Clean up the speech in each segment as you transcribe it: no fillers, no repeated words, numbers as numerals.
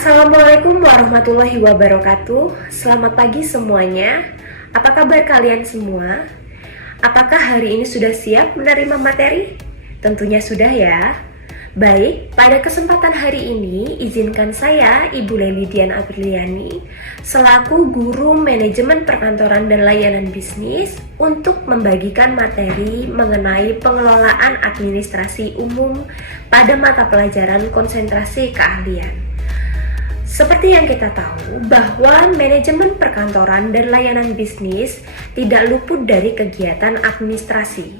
Assalamualaikum warahmatullahi wabarakatuh. Selamat pagi semuanya. Apa kabar kalian semua? Apakah hari ini sudah siap menerima materi? Tentunya sudah ya. Baik, pada kesempatan hari ini izinkan saya Ibu Lely Dian Apriliani selaku Guru Manajemen Perkantoran dan Layanan Bisnis untuk membagikan materi mengenai pengelolaan administrasi umum pada mata pelajaran konsentrasi keahlian. Seperti yang kita tahu bahwa manajemen perkantoran dan layanan bisnis tidak luput dari kegiatan administrasi.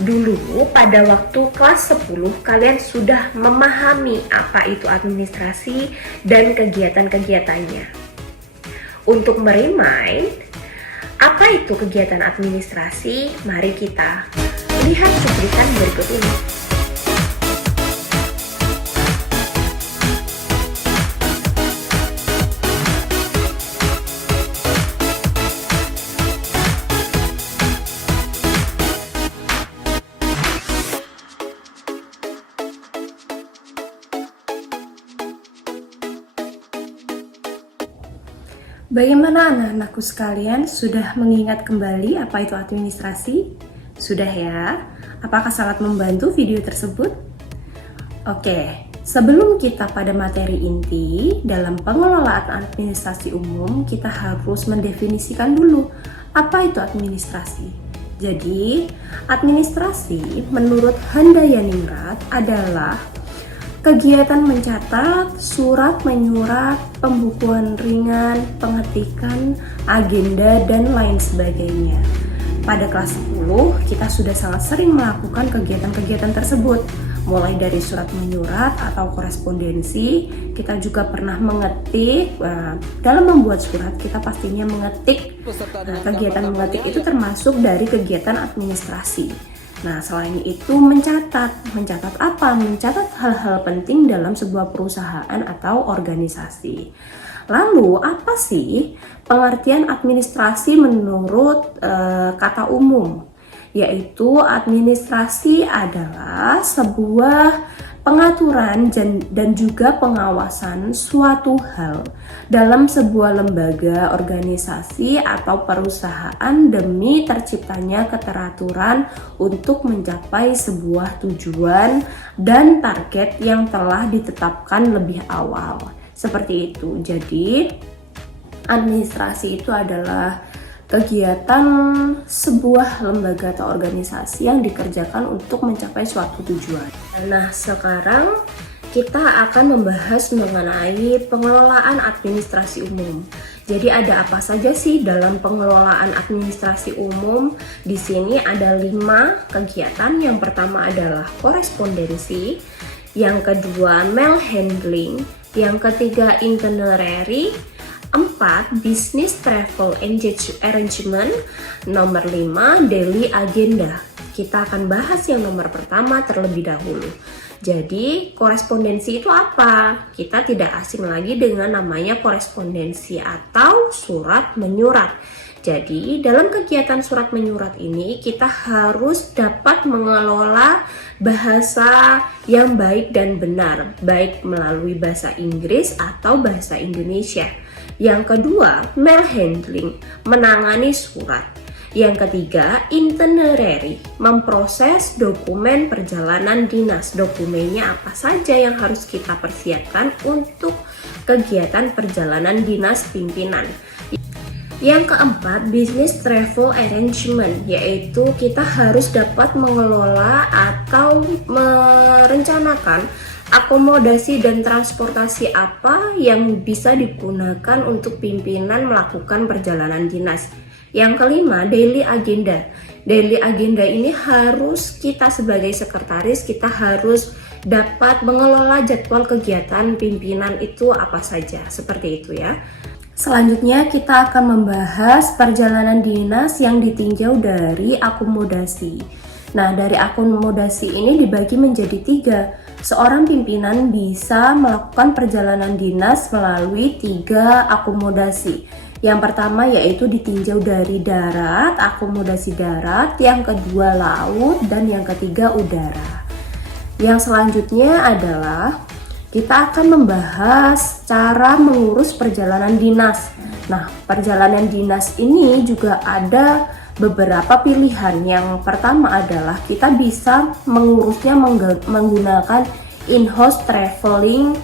Dulu pada waktu kelas 10 kalian sudah memahami apa itu administrasi dan kegiatan-kegiatannya. Untuk merimain apa itu kegiatan administrasi, mari kita lihat cuplikan berikut ini. Bagaimana anak-anakku sekalian, sudah mengingat kembali apa itu administrasi? Sudah ya? Apakah sangat membantu video tersebut? Oke, sebelum kita pada materi inti, dalam pengelolaan administrasi umum, kita harus mendefinisikan dulu apa itu administrasi. Jadi, administrasi menurut Handayaningrat adalah kegiatan mencatat, surat menyurat, pembukuan ringan, pengetikan, agenda, dan lain sebagainya. Pada kelas 10, kita sudah sangat sering melakukan kegiatan-kegiatan tersebut. Mulai dari surat menyurat atau korespondensi, kita juga pernah mengetik. Dalam membuat surat, kita pastinya mengetik. Kegiatan mengetik itu termasuk dari kegiatan administrasi. Nah, selain itu mencatat apa? Mencatat hal-hal penting dalam sebuah perusahaan atau organisasi. Lalu, apa sih pengertian administrasi menurut kata umum? Yaitu administrasi adalah sebuah pengaturan dan juga pengawasan suatu hal dalam sebuah lembaga, organisasi, atau perusahaan demi terciptanya keteraturan untuk mencapai sebuah tujuan dan target yang telah ditetapkan lebih awal. Seperti itu. Jadi, administrasi itu adalah kegiatan sebuah lembaga atau organisasi yang dikerjakan untuk mencapai suatu tujuan. Nah, sekarang kita akan membahas mengenai pengelolaan administrasi umum. Jadi ada apa saja sih dalam pengelolaan administrasi umum? Di sini ada 5 kegiatan. Yang pertama adalah korespondensi, yang kedua mail handling, yang ketiga itinerary, 4. Business travel arrangement, nomor 5. Daily agenda. Kita akan bahas yang nomor pertama terlebih dahulu. Jadi, korespondensi itu apa? Kita tidak asing lagi dengan namanya korespondensi atau surat menyurat. Jadi, dalam kegiatan surat menyurat ini, kita harus dapat mengelola bahasa yang baik dan benar, baik melalui bahasa Inggris atau bahasa Indonesia. Yang kedua, mail handling, menangani surat. Yang ketiga, itinerary, memproses dokumen perjalanan dinas. Dokumennya apa saja yang harus kita persiapkan untuk kegiatan perjalanan dinas pimpinan. Yang keempat, business travel arrangement, yaitu kita harus dapat mengelola atau merencanakan akomodasi dan transportasi apa yang bisa digunakan untuk pimpinan melakukan perjalanan dinas. Yang kelima, daily agenda. Daily agenda ini harus kita sebagai sekretaris, kita harus dapat mengelola jadwal kegiatan pimpinan itu apa saja. Seperti itu ya. Selanjutnya kita akan membahas perjalanan dinas yang ditinjau dari akomodasi. Nah, dari akomodasi ini dibagi menjadi 3. Seorang pimpinan bisa melakukan perjalanan dinas melalui 3 akomodasi. Yang pertama yaitu ditinjau dari darat, akomodasi darat, yang kedua laut, dan yang ketiga udara. Yang selanjutnya adalah kita akan membahas cara mengurus perjalanan dinas. Nah, perjalanan dinas ini juga ada beberapa pilihan. Yang pertama adalah kita bisa mengurusnya menggunakan in-house traveling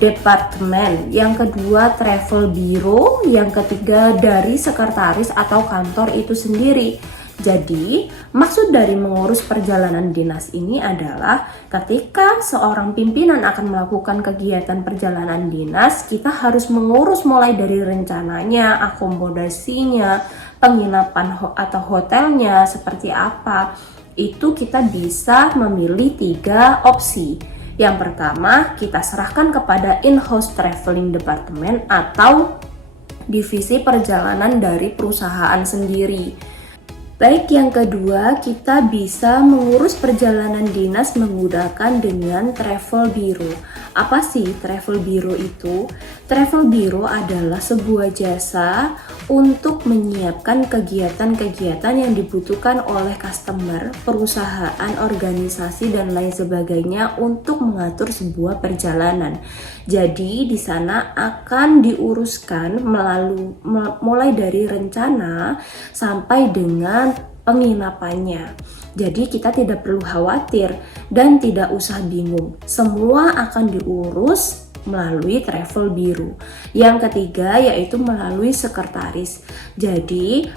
department, yang kedua travel bureau, yang ketiga dari sekretaris atau kantor itu sendiri. Jadi, maksud dari mengurus perjalanan dinas ini adalah ketika seorang pimpinan akan melakukan kegiatan perjalanan dinas, kita harus mengurus mulai dari rencananya, akomodasinya, penginapan atau hotelnya seperti apa. Itu kita bisa memilih 3 opsi. Yang pertama, kita serahkan kepada in-house traveling department atau divisi perjalanan dari perusahaan sendiri. Baik, yang kedua, kita bisa mengurus perjalanan dinas menggunakan dengan travel bureau. Apa sih travel bureau itu? Travel bureau adalah sebuah jasa untuk menyiapkan kegiatan-kegiatan yang dibutuhkan oleh customer, perusahaan, organisasi, dan lain sebagainya untuk mengatur sebuah perjalanan. Jadi di sana akan diuruskan mulai dari rencana sampai dengan penginapannya. Jadi kita tidak perlu khawatir dan tidak usah bingung. Semua akan diurus melalui travel bureau. Yang ketiga yaitu melalui sekretaris. Jadi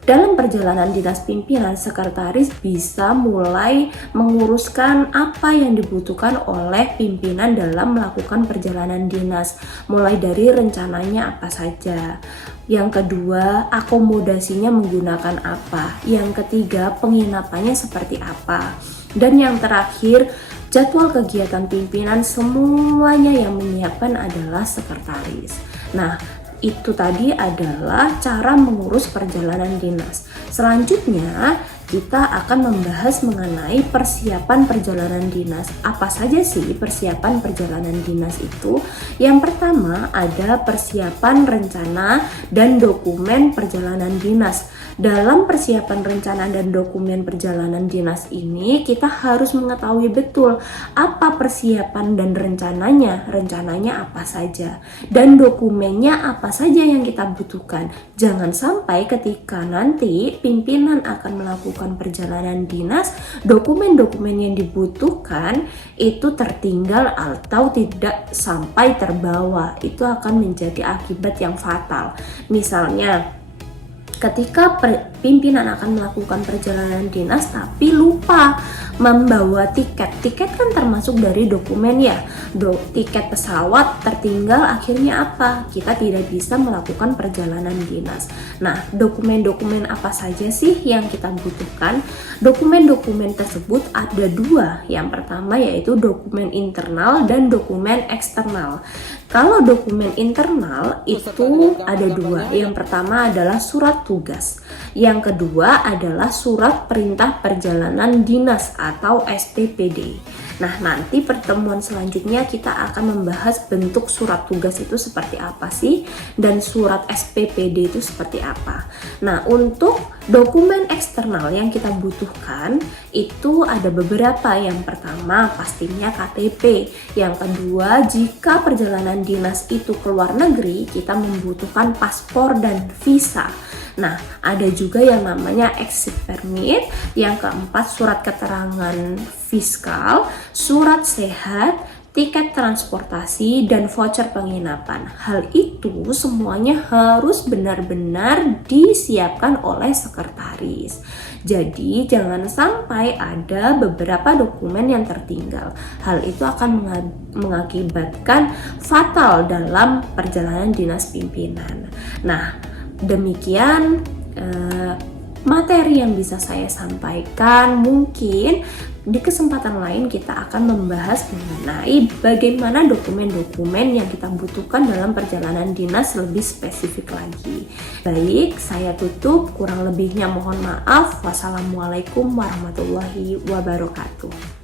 dalam perjalanan dinas pimpinan, sekretaris bisa mulai menguruskan apa yang dibutuhkan oleh pimpinan dalam melakukan perjalanan dinas, mulai dari rencananya apa saja. Yang kedua, akomodasinya menggunakan apa. Yang ketiga, penginapannya seperti apa. Dan yang terakhir, jadwal kegiatan pimpinan semuanya yang menyiapkan adalah sekretaris. Nah, itu tadi adalah cara mengurus perjalanan dinas. Selanjutnya, kita akan membahas mengenai persiapan perjalanan dinas. Apa saja sih persiapan perjalanan dinas itu? Yang pertama ada persiapan rencana dan dokumen perjalanan dinas. Dalam persiapan rencana dan dokumen perjalanan dinas ini, kita harus mengetahui betul apa persiapan dan rencananya apa saja, dan dokumennya apa saja yang kita butuhkan. Jangan sampai ketika nanti pimpinan akan melakukan perjalanan dinas, dokumen-dokumen yang dibutuhkan itu tertinggal atau tidak sampai terbawa. Itu akan menjadi akibat yang fatal. Misalnya, ketika pimpinan akan melakukan perjalanan dinas tapi lupa membawa tiket kan termasuk dari dokumen ya. Tiket pesawat tertinggal, akhirnya apa? Kita tidak bisa melakukan perjalanan dinas. Nah, dokumen-dokumen apa saja sih yang kita butuhkan? Dokumen-dokumen tersebut ada 2. Yang pertama yaitu dokumen internal dan dokumen eksternal. Kalau dokumen internal itu ada 2. Yang pertama adalah surat tugas. Yang kedua adalah surat perintah perjalanan dinas atau SPPD. Nah, nanti pertemuan selanjutnya kita akan membahas bentuk surat tugas itu seperti apa sih dan surat SPPD itu seperti apa. Nah, untuk dokumen eksternal yang kita butuhkan itu ada beberapa. Yang pertama pastinya KTP. Yang kedua, jika perjalanan dinas itu ke luar negeri, kita membutuhkan paspor dan visa. Nah, ada juga yang namanya exit permit. Yang keempat, surat keterangan fiskal, surat sehat, tiket transportasi, dan voucher penginapan. Hal itu semuanya harus benar-benar disiapkan oleh sekretaris. Jadi jangan sampai ada beberapa dokumen yang tertinggal. Hal itu akan mengakibatkan fatal dalam perjalanan dinas pimpinan. Nah, demikian materi yang bisa saya sampaikan. Mungkin di kesempatan lain kita akan membahas mengenai bagaimana dokumen-dokumen yang kita butuhkan dalam perjalanan dinas lebih spesifik lagi. Baik, saya tutup. Kurang lebihnya mohon maaf. Wassalamualaikum warahmatullahi wabarakatuh.